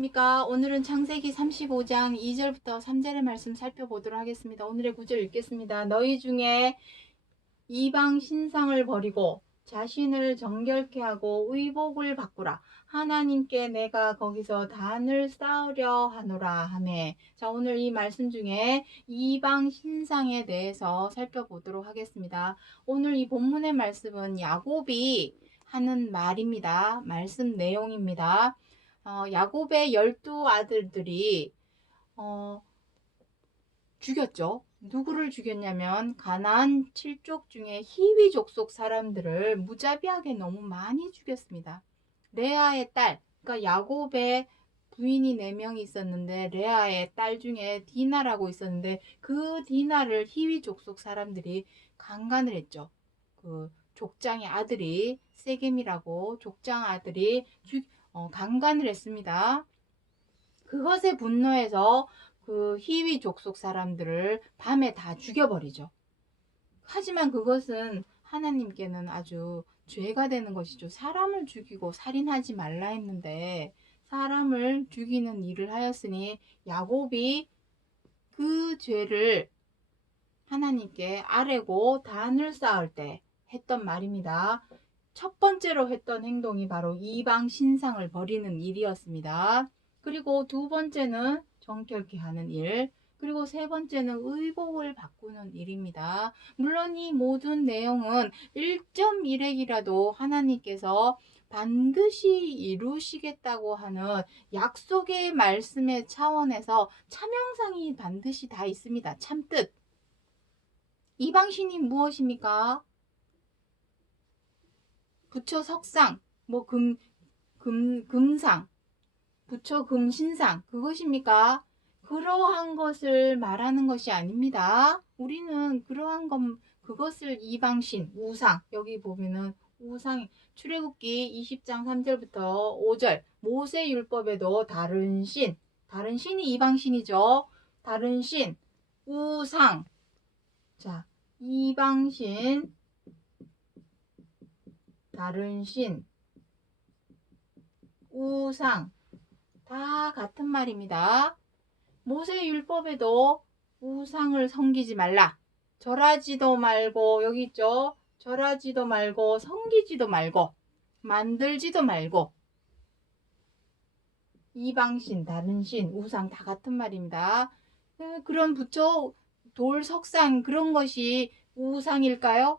안녕하십니까. 오늘은 창세기 35장 2절부터 3절의 말씀 살펴보도록 하겠습니다. 오늘의 구절 읽겠습니다. 너희 중에 이방 신상을 버리고 자신을 정결케 하고 의복을 바꾸라. 하나님께 내가 거기서 단을 쌓으려 하노라 하매. 자, 오늘 이 말씀 중에 이방 신상에 대해서 살펴보도록 하겠습니다. 오늘 이 본문의 말씀은 야곱이 하는 말입니다. 말씀 내용입니다. 야곱의 12아들들이 죽였죠. 누구를 죽였냐면 가나안 7족 중에 히위 족속 사람들을 무자비하게 너무 많이 죽였습니다. 레아의 딸, 그러니까 야곱의 부인이 4명이 있었는데 레아의 딸 중에 디나라고 있었는데 그 디나를 히위 족속 사람들이 강간을 했죠. 그 족장의 아들이 세겜이라고 족장 아들이 강간을 했습니다. 그것에 분노해서 그 히위 족속 사람들을 밤에 다 죽여버리죠. 하지만 그것은 하나님께는 아주 죄가 되는 것이죠. 사람을 죽이고 살인하지 말라 했는데 사람을 죽이는 일을 하였으니 야곱이 그 죄를 하나님께 아뢰고 단을 쌓을 때 했던 말입니다. 첫 번째로 했던 행동이 바로 이방 신상을 버리는 일이었습니다. 그리고 두 번째는 정결케 하는 일, 그리고 세 번째는 의복을 바꾸는 일입니다. 물론 이 모든 내용은 1.1핵이라도 하나님께서 반드시 이루시겠다고 하는 약속의 말씀의 차원에서 참형상이 반드시 다 있습니다. 참뜻. 이방신이 무엇입니까? 부처 석상, 금상, 부처 금신상, 그것입니까? 그러한 것을 말하는 것이 아닙니다. 우리는 그것을 이방신, 우상, 여기 보면은 우상, 출애굽기 20장 3절부터 5절, 모세율법에도 다른 신이 이방신이죠. 다른 신, 우상, 자, 이방신, 다른 신, 우상 다 같은 말입니다. 모세율법에도 우상을 섬기지 말라. 절하지도 말고 여기 있죠. 절하지도 말고 섬기지도 말고 만들지도 말고 이방신, 다른 신, 우상 다 같은 말입니다. 그런 부처, 돌, 석상 그런 것이 우상일까요?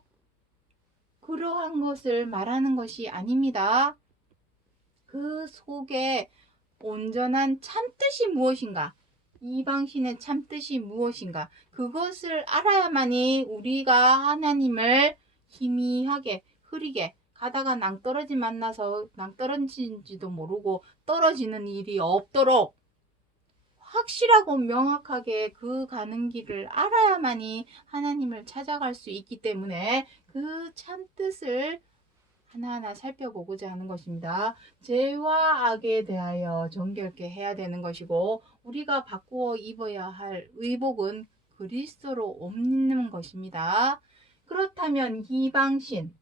그러한 것을 말하는 것이 아닙니다. 그 속에 온전한 참뜻이 무엇인가? 이방신의 참뜻이 무엇인가? 그것을 알아야만이 우리가 하나님을 희미하게 흐리게 가다가 낭떠러지 만나서 낭떠러진지도 모르고 떨어지는 일이 없도록 확실하고 명확하게 그 가는 길을 알아야만이 하나님을 찾아갈 수 있기 때문에 그 참뜻을 하나하나 살펴보고자 하는 것입니다. 죄와 악에 대하여 정결케 해야 되는 것이고 우리가 바꾸어 입어야 할 의복은 그리스도로 옷 입는 것입니다. 그렇다면 이방신,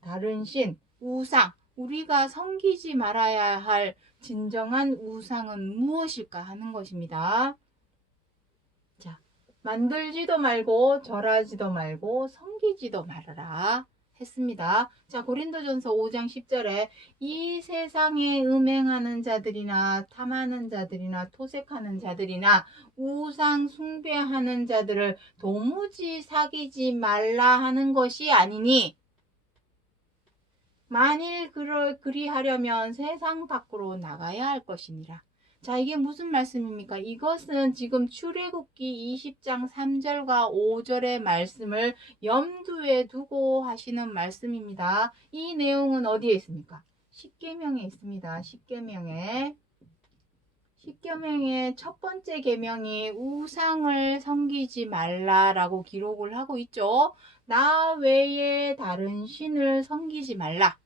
다른 신, 우상, 우리가 섬기지 말아야 할 진정한 우상은 무엇일까 하는 것입니다. 자, 만들지도 말고 절하지도 말고 섬기지도 말아라 했습니다. 자, 고린도전서 5장 10절에 이 세상에 음행하는 자들이나 탐하는 자들이나 토색하는 자들이나 우상 숭배하는 자들을 도무지 사귀지 말라 하는 것이 아니니 만일 그리하려면 세상 밖으로 나가야 할 것이니라. 자, 이게 무슨 말씀입니까? 이것은 지금 출애굽기 20장 3절과 5절의 말씀을 염두에 두고 하시는 말씀입니다. 이 내용은 어디에 있습니까? 십계명에 있습니다. 십계명의 첫 번째 계명이 우상을 섬기지 말라라고 기록을 하고 있죠. 나 외에 다른 신을 섬기지 말라.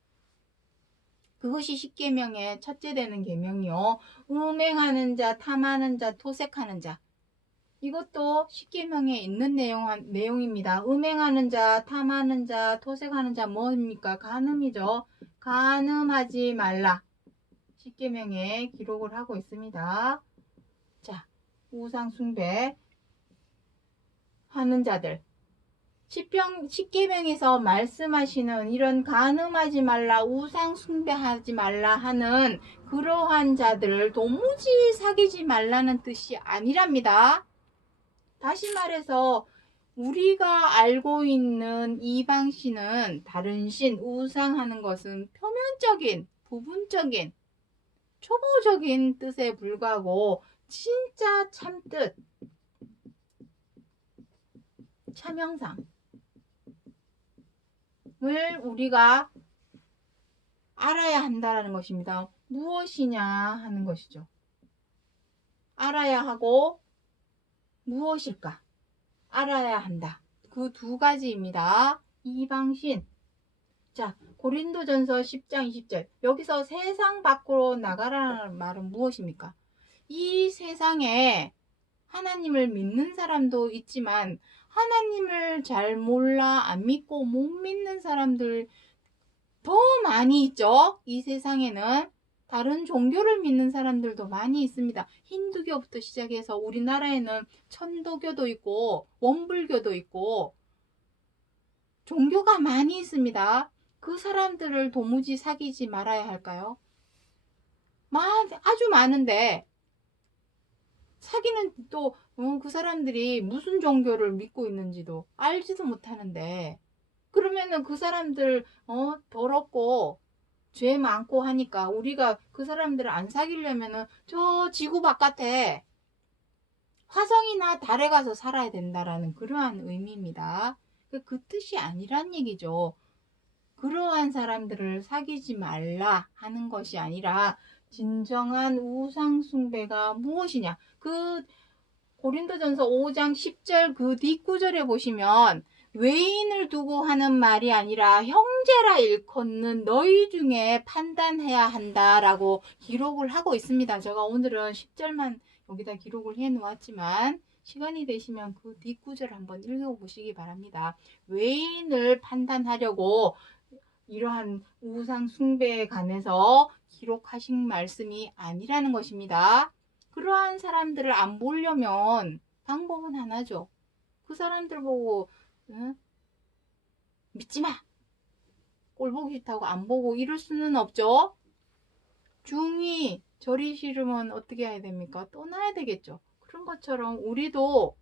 그것이 십계명의 첫째 되는 계명이요. 음행하는 자, 탐하는 자, 토색하는 자. 이것도 십계명에 있는 내용입니다. 음행하는 자, 탐하는 자, 토색하는 자 뭡니까? 간음이죠. 간음하지 말라. 십계명에 기록을 하고 있습니다. 자, 우상 숭배 하는 자들. 십계명에서 말씀하시는 이런 간음하지 말라, 우상 숭배하지 말라 하는 그러한 자들을 도무지 사귀지 말라는 뜻이 아니랍니다. 다시 말해서 우리가 알고 있는 이방신은 다른 신, 우상하는 것은 표면적인, 부분적인, 초보적인 뜻에 불과하고 진짜 참뜻, 참형상을 우리가 알아야 한다는 것입니다. 무엇이냐 하는 것이죠. 알아야 하고 무엇일까? 알아야 한다. 그 두 가지입니다. 이방신. 자, 고린도전서 10장 20절. 여기서 세상 밖으로 나가라는 말은 무엇입니까? 이 세상에 하나님을 믿는 사람도 있지만 하나님을 잘 몰라 안 믿고 못 믿는 사람들 더 많이 있죠. 이 세상에는 다른 종교를 믿는 사람들도 많이 있습니다. 힌두교부터 시작해서 우리나라에는 천도교도 있고 원불교도 있고 종교가 많이 있습니다. 그 사람들을 도무지 사귀지 말아야 할까요? 아주 많은데 사귀는 또 그 사람들이 무슨 종교를 믿고 있는지도 알지도 못하는데 그러면은 그 사람들 더럽고 죄 많고 하니까 우리가 그 사람들을 안 사귀려면은 저 지구 바깥에 화성이나 달에 가서 살아야 된다라는 그러한 의미입니다. 그 뜻이 아니란 얘기죠. 그러한 사람들을 사귀지 말라 하는 것이 아니라 진정한 우상 숭배가 무엇이냐? 그 고린도전서 5장 10절 그 뒷구절에 보시면 외인을 두고 하는 말이 아니라 형제라 일컫는 너희 중에 판단해야 한다라고 기록을 하고 있습니다. 제가 오늘은 10절만 여기다 기록을 해 놓았지만 시간이 되시면 그 뒷구절 한번 읽어보시기 바랍니다. 외인을 판단하려고 이러한 우상 숭배에 관해서 기록하신 말씀이 아니라는 것입니다. 그러한 사람들을 안 보려면 방법은 하나죠. 그 사람들 보고 믿지 마. 꼴 보기 싫다고 안 보고 이럴 수는 없죠. 중이 절이 싫으면 어떻게 해야 됩니까? 떠나야 되겠죠. 그런 것처럼 우리도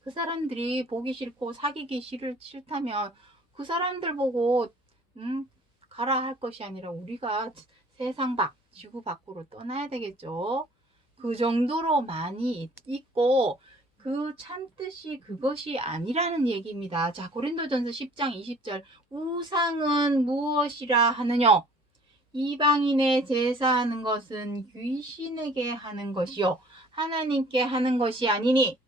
그 사람들이 보기 싫고 사귀기 싫다면 그 사람들 보고 가라 할 것이 아니라 우리가 세상 밖, 지구 밖으로 떠나야 되겠죠. 그 정도로 많이 있고 그 참뜻이 그것이 아니라는 얘기입니다. 자, 고린도전서 10장 20절 우상은 무엇이라 하느냐? 이방인의 제사하는 것은 귀신에게 하는 것이요 하나님께 하는 것이 아니니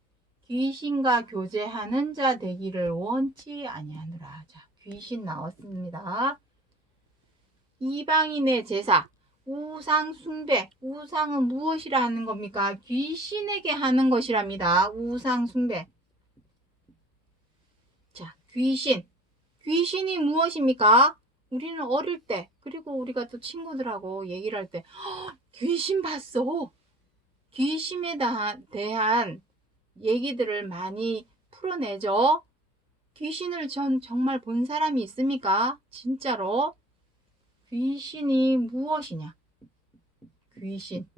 귀신과 교제하는 자 되기를 원치 아니하노라. 자, 귀신 나왔습니다. 이방인의 제사, 우상 숭배, 우상은 무엇이라 하는 겁니까? 귀신에게 하는 것이랍니다. 우상 숭배. 자, 귀신이 무엇입니까? 우리는 어릴 때, 그리고 우리가 또 친구들하고 얘기를 할 때, 귀신 봤어. 귀신에 대한 얘기들을 많이 풀어내죠. 귀신을 정말 본 사람이 있습니까? 진짜로? 귀신이 무엇이냐? 귀신.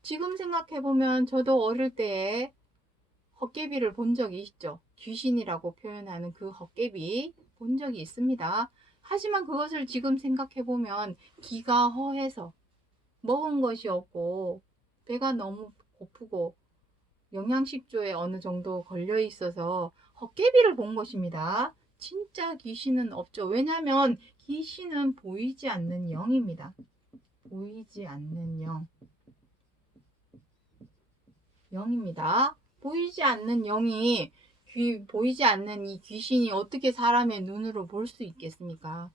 지금 생각해보면 저도 어릴 때에 헛개비를 본 적이 있죠. 귀신이라고 표현하는 그 헛개비 본 적이 있습니다. 하지만 그것을 지금 생각해보면 기가 허해서 먹은 것이 없고 배가 너무 고프고 영양식조에 어느 정도 걸려 있어서 헛개비를 본 것입니다. 진짜 귀신은 없죠. 왜냐하면 귀신은 보이지 않는 영입니다. 보이지 않는 영입니다. 보이지 않는 영이 보이지 않는 이 귀신이 어떻게 사람의 눈으로 볼 수 있겠습니까?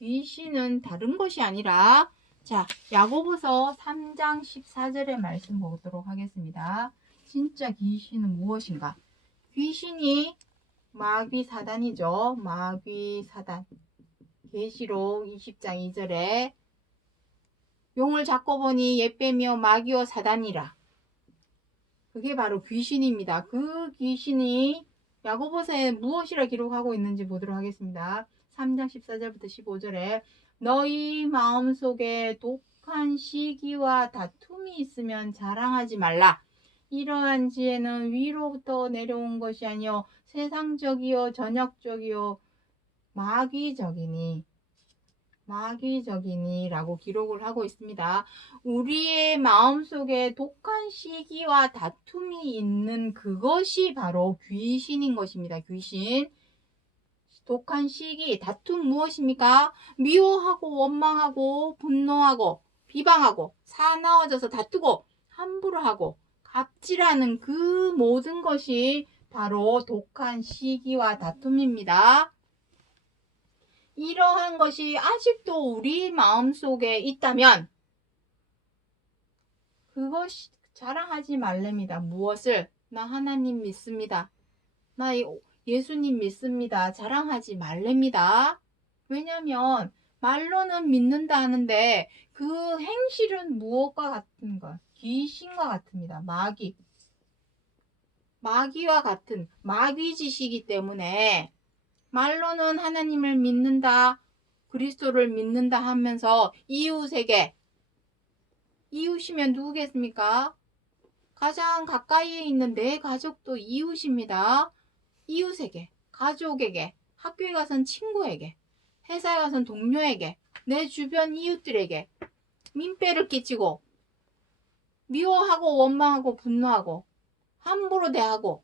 귀신은 다른 것이 아니라 자, 야고보서 3장 14절의 말씀 보도록 하겠습니다. 진짜 귀신은 무엇인가? 귀신이 마귀 사단이죠. 마귀 사단. 계시록 20장 2절에 용을 잡고 보니 옛뱀이요 마귀요 사단이라. 그게 바로 귀신입니다. 그 귀신이 야고보서에 무엇이라 기록하고 있는지 보도록 하겠습니다. 3장 14절부터 15절에 너희 마음속에 독한 시기와 다툼이 있으면 자랑하지 말라. 이러한 지혜는 위로부터 내려온 것이 아니요 세상적이요 전역적이요 마귀적이니 라고 기록을 하고 있습니다. 우리의 마음속에 독한 시기와 다툼이 있는 그것이 바로 귀신인 것입니다. 귀신. 독한 시기, 다툼 무엇입니까? 미워하고 원망하고 분노하고 비방하고 사나워져서 다투고 함부로 하고 갑질하는 그 모든 것이 바로 독한 시기와 다툼입니다. 이러한 것이 아직도 우리 마음속에 있다면 그것이 자랑하지 말랍니다. 무엇을? 나 하나님 믿습니다. 나 예수님 믿습니다. 자랑하지 말랍니다. 왜냐하면 말로는 믿는다 하는데 그 행실은 무엇과 같은 것? 귀신과 같습니다. 마귀와 같은 마귀짓이기 때문에 말로는 하나님을 믿는다, 그리스도를 믿는다 하면서 이웃에게, 이웃이면 누구겠습니까? 가장 가까이에 있는 내 가족도 이웃입니다. 이웃에게, 가족에게, 학교에 가선 친구에게, 회사에 가선 동료에게, 내 주변 이웃들에게 민폐를 끼치고 미워하고 원망하고 분노하고 함부로 대하고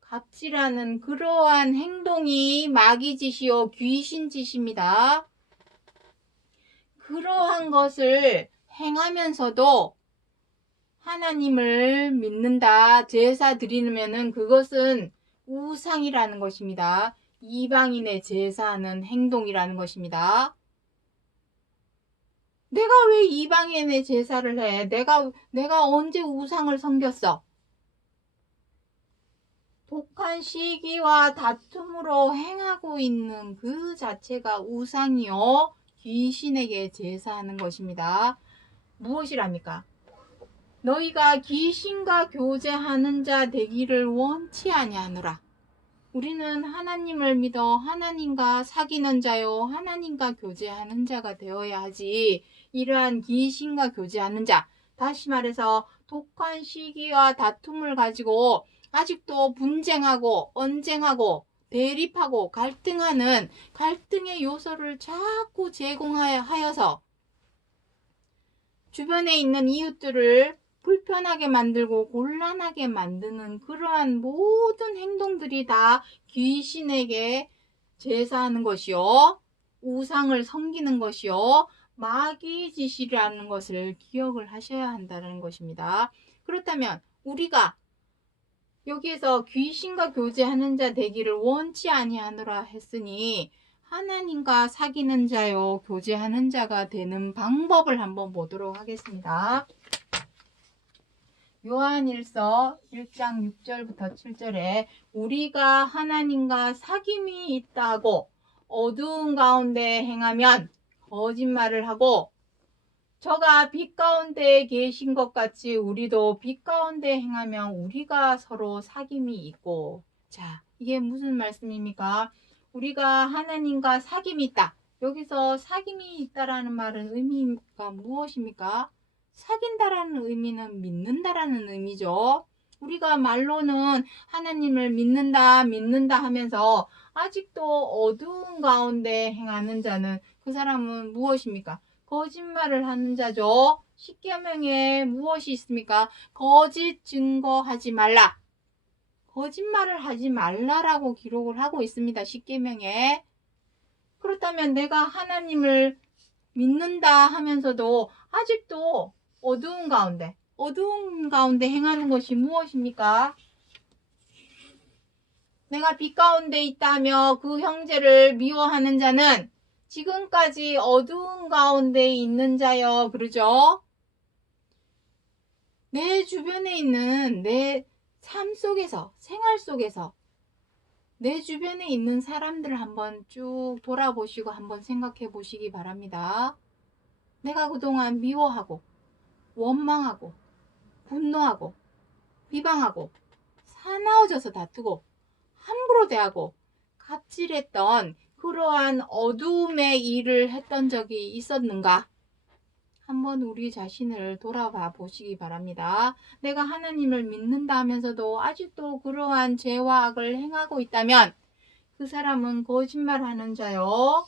갑질하는 그러한 행동이 마귀짓이요 귀신짓입니다. 그러한 것을 행하면서도 하나님을 믿는다, 제사 드리면은 그것은 우상이라는 것입니다. 이방인의 제사하는 행동이라는 것입니다. 내가 왜 이방인의 제사를 해? 내가 언제 우상을 섬겼어? 독한 시기와 다툼으로 행하고 있는 그 자체가 우상이요 귀신에게 제사하는 것입니다. 무엇이랍니까? 너희가 귀신과 교제하는 자 되기를 원치 아니하노라. 우리는 하나님을 믿어 하나님과 사귀는 자요 하나님과 교제하는 자가 되어야 하지. 이러한 귀신과 교제하는 자, 다시 말해서 독한 시기와 다툼을 가지고 아직도 분쟁하고 언쟁하고 대립하고 갈등하는 갈등의 요소를 자꾸 제공하여서 주변에 있는 이웃들을 불편하게 만들고 곤란하게 만드는 그러한 모든 행동들이 다 귀신에게 제사하는 것이요, 우상을 섬기는 것이요, 마귀짓이라는 것을 기억을 하셔야 한다는 것입니다. 그렇다면 우리가 여기에서 귀신과 교제하는 자 되기를 원치 아니하노라 했으니 하나님과 사귀는 자요 교제하는 자가 되는 방법을 한번 보도록 하겠습니다. 요한일서 1장 6절부터 7절에 우리가 하나님과 사귐이 있다고 어두운 가운데 행하면 거짓말을 하고 저가 빛 가운데 계신 것 같이 우리도 빛 가운데 행하면 우리가 서로 사귐이 있고. 자, 이게 무슨 말씀입니까? 우리가 하나님과 사귐이 있다. 여기서 사귐이 있다라는 말은 의미가 무엇입니까? 사귄다라는 의미는 믿는다라는 의미죠. 우리가 말로는 하나님을 믿는다 하면서 아직도 어두운 가운데 행하는 자는 그 사람은 무엇입니까? 거짓말을 하는 자죠. 십계명에 무엇이 있습니까? 거짓 증거하지 말라. 거짓말을 하지 말라라고 기록을 하고 있습니다. 십계명에. 그렇다면 내가 하나님을 믿는다 하면서도 아직도 어두운 가운데 행하는 것이 무엇입니까? 내가 빛 가운데 있다며 그 형제를 미워하는 자는 지금까지 어두운 가운데 있는 자여. 그러죠? 내 주변에 있는 내 삶 속에서, 생활 속에서 내 주변에 있는 사람들을 한번 쭉 돌아보시고 한번 생각해 보시기 바랍니다. 내가 그동안 미워하고 원망하고 분노하고 비방하고 사나워져서 다투고 함부로 대하고 갑질했던 그러한 어두움의 일을 했던 적이 있었는가? 한번 우리 자신을 돌아봐 보시기 바랍니다. 내가 하나님을 믿는다 하면서도 아직도 그러한 죄와 악을 행하고 있다면 그 사람은 거짓말하는 자요,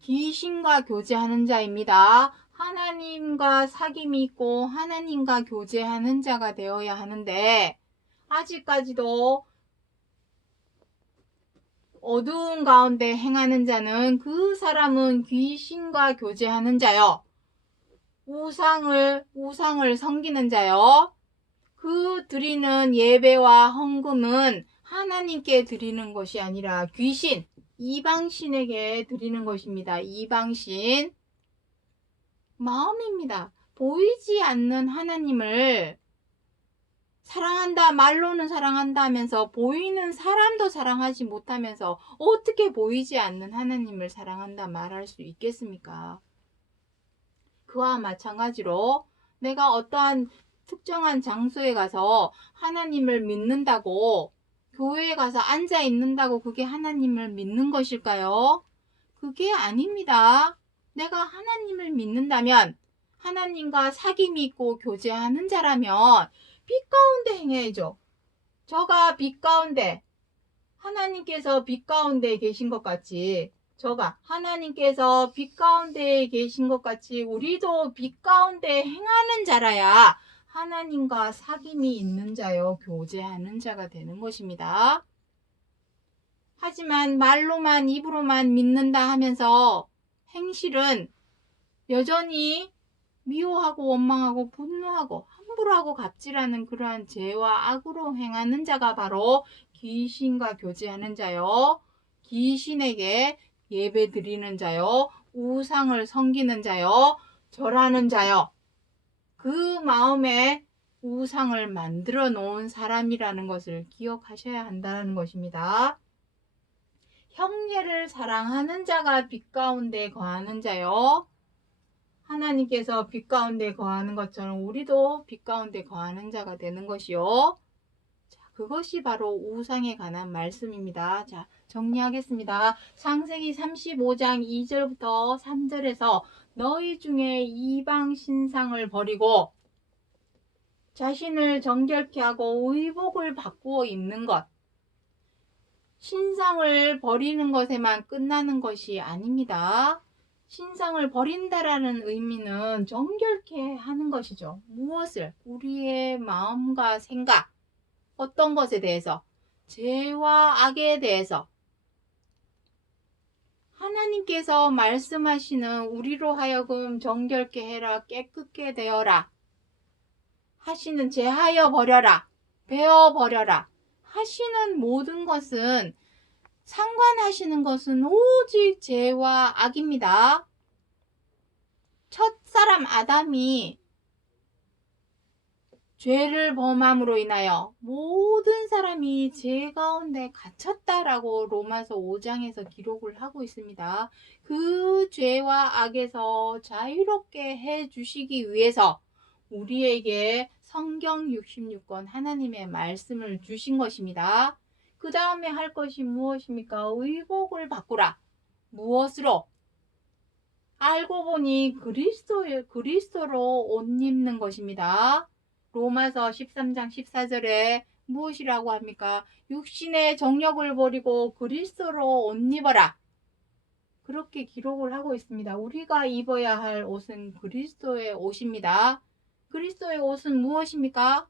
귀신과 교제하는 자입니다. 하나님과 사귐이 있고 하나님과 교제하는 자가 되어야 하는데 아직까지도 어두운 가운데 행하는 자는 그 사람은 귀신과 교제하는 자요, 우상을 섬기는 자요, 그 드리는 예배와 헌금은 하나님께 드리는 것이 아니라 귀신, 이방신에게 드리는 것입니다. 이방신. 마음입니다. 보이지 않는 하나님을 사랑한다, 말로는 사랑한다 하면서 보이는 사람도 사랑하지 못하면서 어떻게 보이지 않는 하나님을 사랑한다 말할 수 있겠습니까? 그와 마찬가지로 내가 어떠한 특정한 장소에 가서 하나님을 믿는다고, 교회에 가서 앉아 있는다고 그게 하나님을 믿는 것일까요? 그게 아닙니다. 내가 하나님을 믿는다면, 하나님과 사귐이 있고 교제하는 자라면 빛 가운데 행해야죠. 저가 빛 가운데, 하나님께서 빛 가운데 계신 것 같이, 하나님께서 빛 가운데 계신 것 같이 우리도 빛 가운데 행하는 자라야 하나님과 사귐이 있는 자요, 교제하는 자가 되는 것입니다. 하지만 말로만, 입으로만 믿는다 하면서 행실은 여전히 미워하고 원망하고 분노하고 함부로하고 갑질하는 그러한 죄와 악으로 행하는 자가 바로 귀신과 교제하는 자요, 귀신에게 예배 드리는 자요, 우상을 섬기는 자요, 절하는 자요, 그 마음에 우상을 만들어 놓은 사람이라는 것을 기억하셔야 한다는 것입니다. 형제를 사랑하는 자가 빛 가운데 거하는 자요, 하나님께서 빛 가운데 거하는 것처럼 우리도 빛 가운데 거하는 자가 되는 것이요. 자, 그것이 바로 우상에 관한 말씀입니다. 자, 정리하겠습니다. 창세기 35장 2절부터 3절에서 너희 중에 이방 신상을 버리고 자신을 정결케 하고 의복을 바꾸어 입는 것. 신상을 버리는 것에만 끝나는 것이 아닙니다. 신상을 버린다라는 의미는 정결케 하는 것이죠. 무엇을? 우리의 마음과 생각, 어떤 것에 대해서, 죄와 악에 대해서 하나님께서 말씀하시는 우리로 하여금 정결케 해라, 깨끗게 되어라 하시는, 제하여 버려라, 베어 버려라 하시는 모든 것은, 상관하시는 것은 오직 죄와 악입니다. 첫사람 아담이 죄를 범함으로 인하여 모든 사람이 죄 가운데 갇혔다라고 로마서 5장에서 기록을 하고 있습니다. 그 죄와 악에서 자유롭게 해 주시기 위해서 우리에게 성경 66권 하나님의 말씀을 주신 것입니다. 그 다음에 할 것이 무엇입니까? 의복을 바꾸라. 무엇으로? 알고 보니 그리스도로 옷 입는 것입니다. 로마서 13장 14절에 무엇이라고 합니까? 육신의 정욕을 버리고 그리스도로 옷 입어라. 그렇게 기록을 하고 있습니다. 우리가 입어야 할 옷은 그리스도의 옷입니다. 그리스도의 옷은 무엇입니까?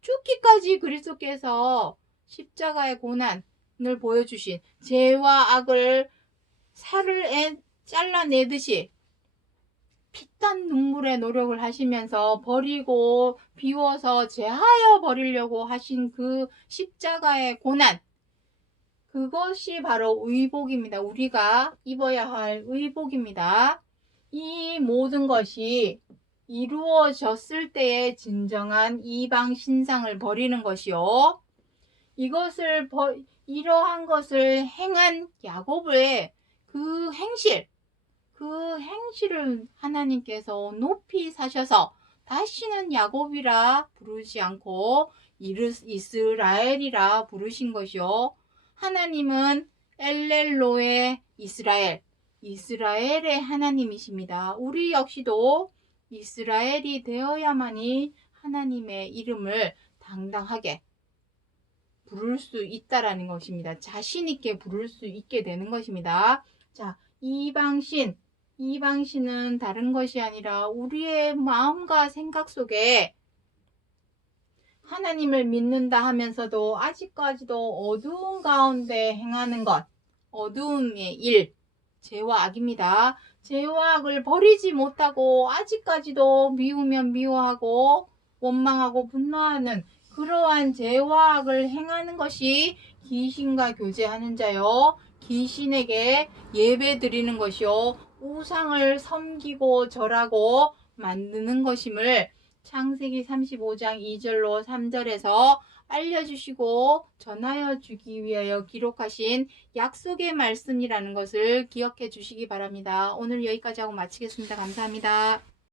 죽기까지 그리스도께서 십자가의 고난을 보여주신, 죄와 악을 살을 잘라내듯이 피땀 눈물의 노력을 하시면서 버리고 비워서 제하여 버리려고 하신 그 십자가의 고난, 그것이 바로 의복입니다. 우리가 입어야 할 의복입니다. 이 모든 것이 이루어졌을 때의 진정한 이방 신상을 버리는 것이요, 이러한 것을 행한 야곱의 그 행실을 하나님께서 높이 사셔서 다시는 야곱이라 부르지 않고 이스라엘이라 부르신 것이요. 하나님은 엘렐로의 이스라엘의 하나님이십니다. 우리 역시도 이스라엘이 되어야만이 하나님의 이름을 당당하게 부를 수 있다라는 것입니다. 자신 있게 부를 수 있게 되는 것입니다. 자, 이방신은 다른 것이 아니라 우리의 마음과 생각 속에 하나님을 믿는다 하면서도 아직까지도 어두운 가운데 행하는 것, 어두움의 일, 죄와 악입니다. 죄와 악을 버리지 못하고 아직까지도 미우면 미워하고 원망하고 분노하는 그러한 죄와 악을 행하는 것이 귀신과 교제하는 자요, 귀신에게 예배 드리는 것이요, 우상을 섬기고 절하고 만드는 것임을 창세기 35장 2절로 3절에서 알려주시고 전하여 주기 위하여 기록하신 약속의 말씀이라는 것을 기억해 주시기 바랍니다. 오늘 여기까지 하고 마치겠습니다. 감사합니다.